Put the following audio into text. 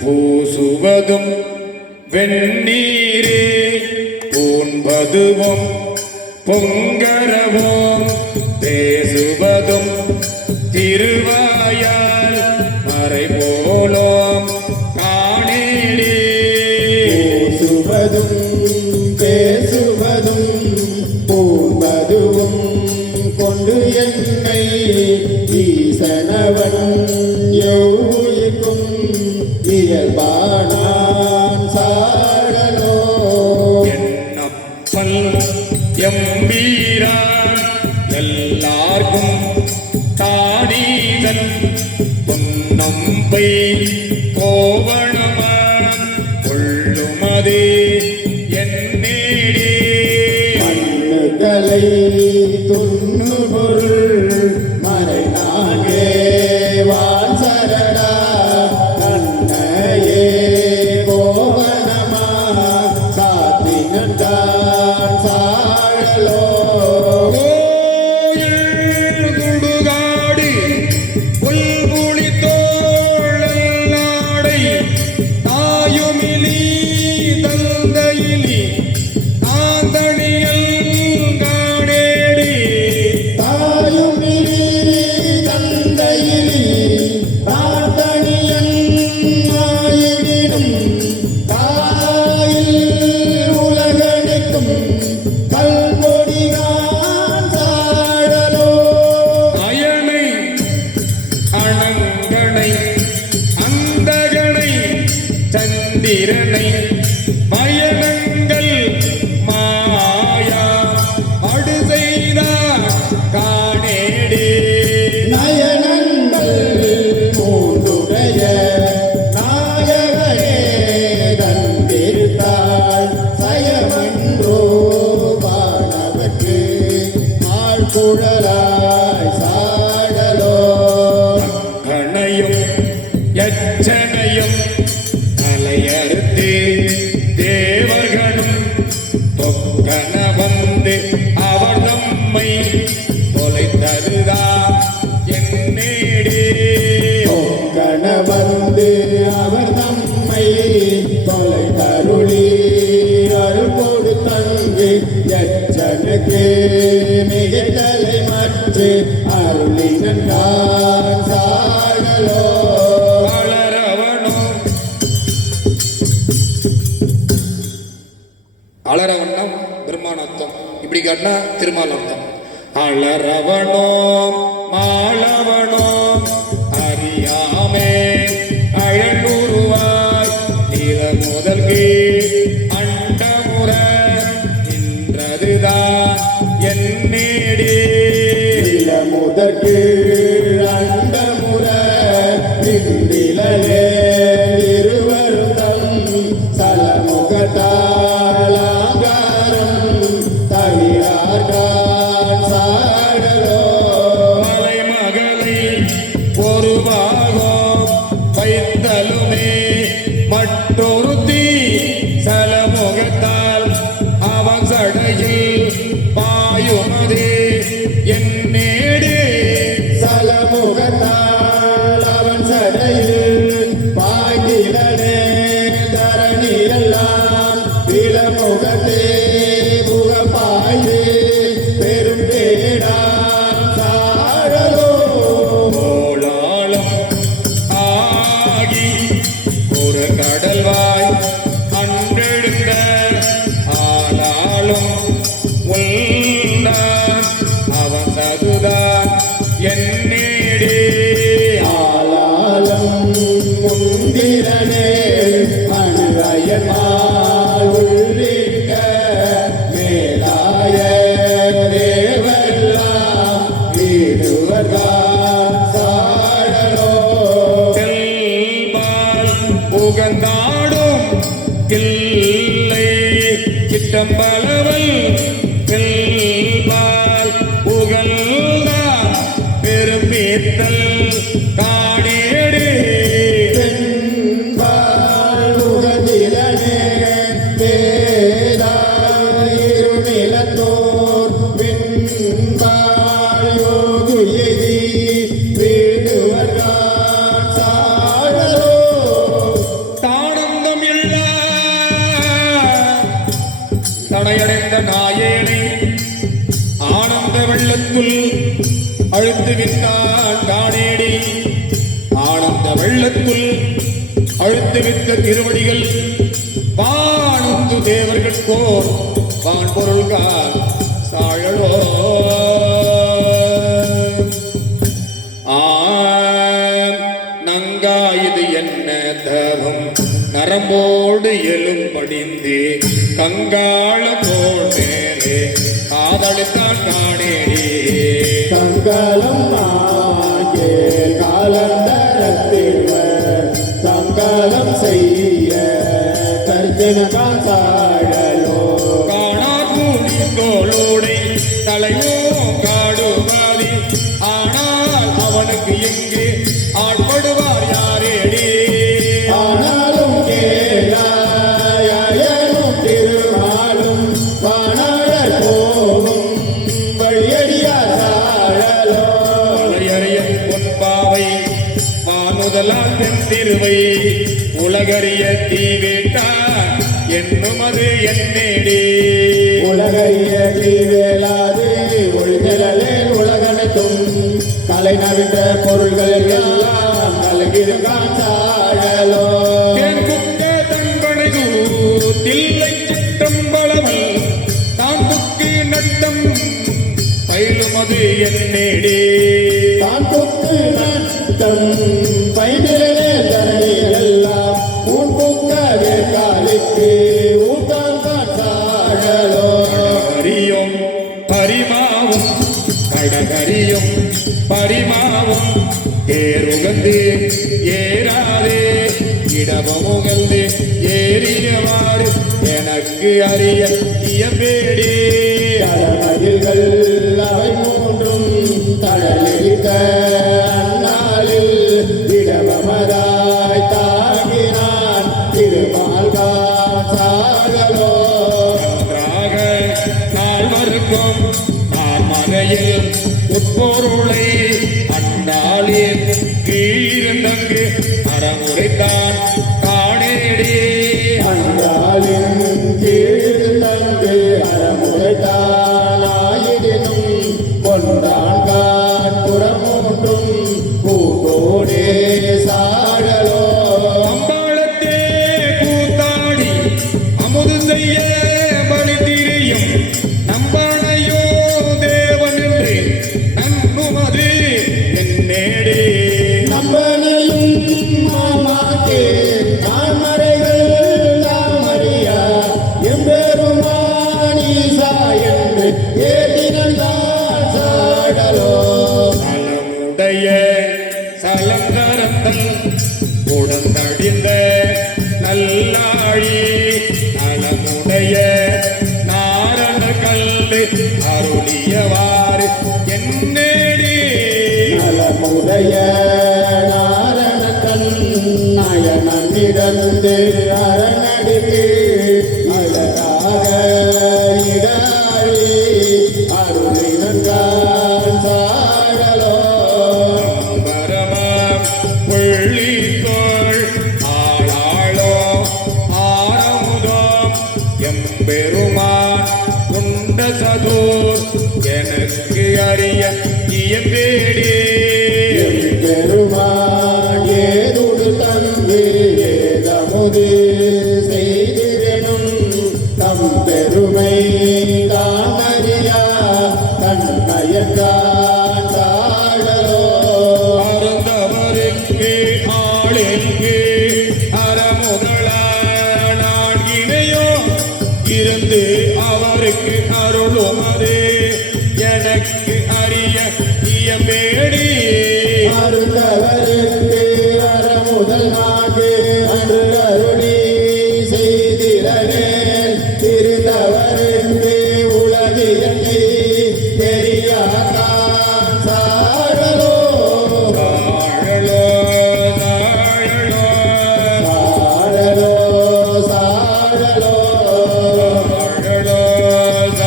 பூசுவதும் வெண்ணீரே பூண்பதுவும் பொங்கரவும் பேசுவதும் திருவாயால் மறை போலோம் காணேடே. பூசுவதும் பேசுவதும் பூண்பதுவும் கொண்டு என்னை ஈசனவன் யௌயிக்கும் இயல்பானான் சாடலோ. என்னப்பல் எம்பீரான் எல்லார்க்கும் தானீதன் பொன்னம்பை கோவணமான் கொள்ளுமதே என்னேடே. மண்ணுகளை துண்ணு பொருள் மறை நாகே வான் சரடா கண்ணையே கோவனமா சாத்தினந்தான் சாழலோ. கோயில் குடுகாடு புல்புலி தோழல்லாடை தாயுமிலி தந்தையிலி தாந்தணியல் காணேடி. தாயுமிலி தந்தையிலி தாத்தனியன் மாயினும் தாயில் உலகனைக்கும் கல்மொழிகான் சாழலோ. அயனை அணங்கனை அந்தகனை சந்திரனை மயனங்கள் மாயா அடு செய்தார் காணேடே. நயனங்கள் மூன்றுடைய நாயகனே தந்திருத்தாள் சயமன்றோ வானவர்க்கு ஆழ்குழலாய் சாடலோ. கணையும் யட்சணையும் தலையறுத்து தேவர்களும் தொக்கன வந்து அவர் தம்மை தொலைத்ததுதான் என்னேடே. கண வந்து அவர் தம்மை தொலை தருளி அருள் கொடு தங்கு யட்சனுக்கு மிக தலை மற்று அருளினன் சாடலோ. அலரவண்ணம் பிரம்மானர்த்தம், இப்படி காட்டினா திருமால் அர்த்தம். அலரவனோம் மாலவனோம் அறியாமே அழகுருவாய் நில முதல் அண்டமுற நின்றதுதான் என்னேடே. நில முதற்கு அண்டமுற நின்றிலே இருவரும் தம் சலமுகத்தாலாங்காரம் தவிரார்கான் சாடலோ. மலைமகளை ஒரு பாகம் வைத்தலுமே மற்றொருத்தி சலமுகத்தால் அவன் சடையில் பாயுமதே என்னேடே. சலமுகத்தால் அவன் சடையில் பாய்ந்திடனே தரணியெல்லாம் இளமுகத்தே புக பாய்ந்து பெரும் பேடாம் சாழலோ. கோலாலம் ஆகி ஒரு கடல்வாய் அன்றெடுத்த ஆளாலும் உள்தான் அவன் சதுதான் என்னேடே. ஆளாலம் முந்திரனே அனுரயமால் உள்ளிட்ட மேலாய தேவெல்லாம் வீடுவர்கான் சாடலோ. செல்வால் புகந்தாடும் கிள்ளை சிட்டம்பலவல் செல்வால் புகழ்ந்தான் பெருமீத்தல் காணேடே. பெண்பால் உகதிலனே பேதாயிரு நிலத்தோர் விண்பால் யோகு எதி வீடுவர்கான் வெள்ளத்துக்குள் அழுத்து விட்டான் காணேடி ஆனந்த வெள்ளத்துள் அழுத்து விட்ட திருவடிகள் வானுந்து தேவர்கள் போர் வான் பொருள்கால் சாழலோ நங்காயுது என்ன தவம் நரம்போடு எலும்படிந்து கங்காள தோள் மேலே காதலித்தான் காணேடி சங்கலம் ஆகிய காலந்தரத்திவர் சங்கலம் செய்ய கர்ஜன காசாடலோ காணார் கூடி தோளோடை தலைவோ காடுவாதி ஆனால் அவனுக்கு எங்கு ஆட்படுவார் யாரேடி ஆனாலும் கேளாயும் திருமாலும் காணாடல் போகும் வழியடியா சாழலோ மலையறிய பொன்பாவை மாமுதலால் தென்திருவை உலகறிய தீவேட்டான் என்னும் அது என்னேடி உலகைய தீவேலாது ஒழுங்கலே உலகனத்தும் கலை நவிட்ட பொருள்கள் எல்லாம் கலகிருக்கான் சாழலோ என் குத்த தங்கனது தில்லை சிற்றம்பலவல் தான் துக்கி நட்டம் பயிலுமது என்னேடி தான் தொக்கு நட்டம் பைதிலே தரணியெல்லாம் உன் புக்க வேக்காலிக்கு ஊட்டான் காட்டாழலோ ஹரியும் பரிமாவும் கடகரியும் பரிமாவும் தேருகந்து ஏறாதே இடமுகந்து ஏறியவாறு எனக்கு அறிய இயம்பேடி கடமதில்கள் அவை மூன்றும் கடலிருக்க அந்நாளில் இடமதாய் தாங்கினான் திருமால்கான் சாகலோ நன்றாக நால்வருக்கும் நான்மனையில் உட்பொருளை அண்டாலில் கீழ்ந்தங்கு அறமுறைத்தான் காணேடி அன்றாலின் கீழ் தங்கு அறமுறைத்தான் ஆயினும் கொண்டான் கான் புறமூன்றும் பூட்டோடே சாடலோ அம்பாளத்தே கூத்தாடி அமுது செய்ய பலி திரியும் நம்பானையோ தேவன் என்று நன்னுமது என்னேடி நம்பனையும் மாமாக்கே தாமரைகள் தாமரியா எம்பெருமானீசா என்று ஏதினந்தான் சாடலோ நலமுடைய சலந்தரத்தல் உடந்தடிந்த நல்லாழி நலமுடைய நாரண கல்லு அருளியவாறு என்னேடி நலமுடைய நாரணக்கண் நயனமிடந்து அரணடிக்கு அழகாக இடாழி அருளினங்கான் சாடலோ பரமாம் புள்ளித்தோள் ஆளாளோ ஆரமுதோம் எம்பெருமான் உண்ட சதூர் எனக்கு அறிய இயம்பேடி பெருமான் ஏதுடு தந்து ஏதமுது செய்திடனும் தம் பெருமை தாமரியா கண்ணயக்கான் சாடலோ அருந்தவருக்கு ஆளிற்கு அறமுதல நான்கினையோ இருந்து அவருக்கு அருளுமது எனக்கு அறிய இயம்பேடி அருந்தவர்